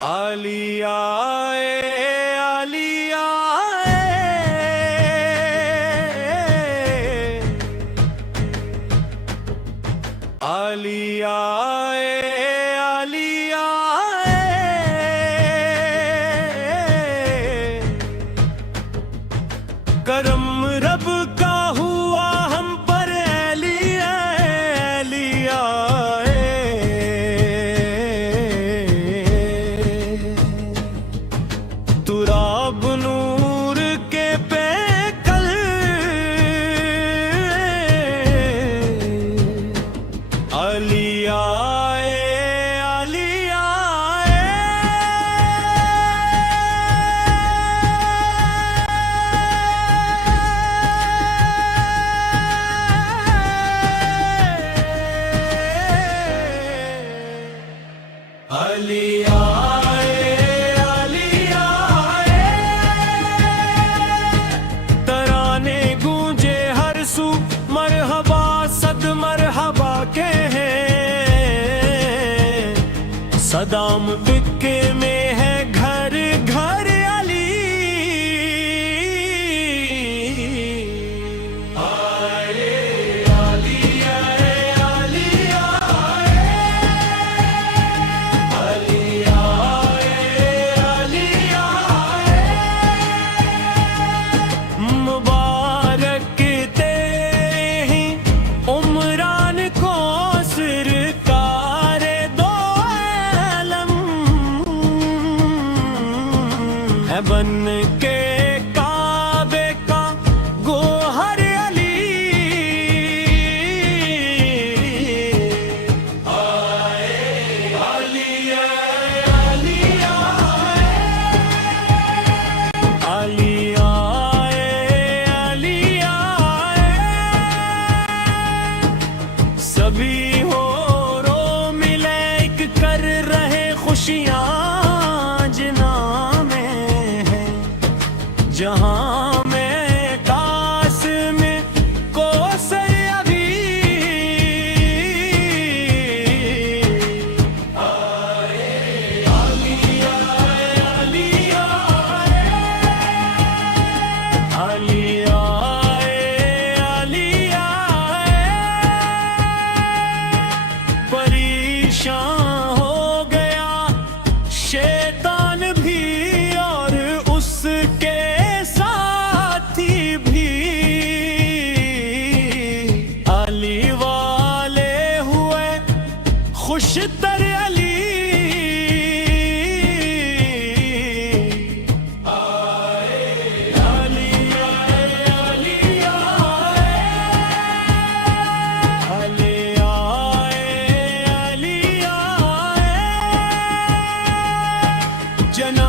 आलिया आलिया आलिया आलिया करम रब का हुआ हम पर आलिया आलिया तुराब नूर के पे कल आलिया आलिया आलिया मरहबा सद मरहबा के हैं सदाम बिक्के में है घर घर अली आए आलिया आलिया आलिया आलिया मुबारक बन के काबे का गोहर अली आए आलिया आलिया आलिया आलिया सभी हो रो मिले एक कर रहे खुशियां जहां में कास में कोसर अभी आए आलिया आलिया आलिया आलिया परेशान हो गया शैतान भी और उसके खुशतर अली आए आलिया आलिया आलिया आलिया जना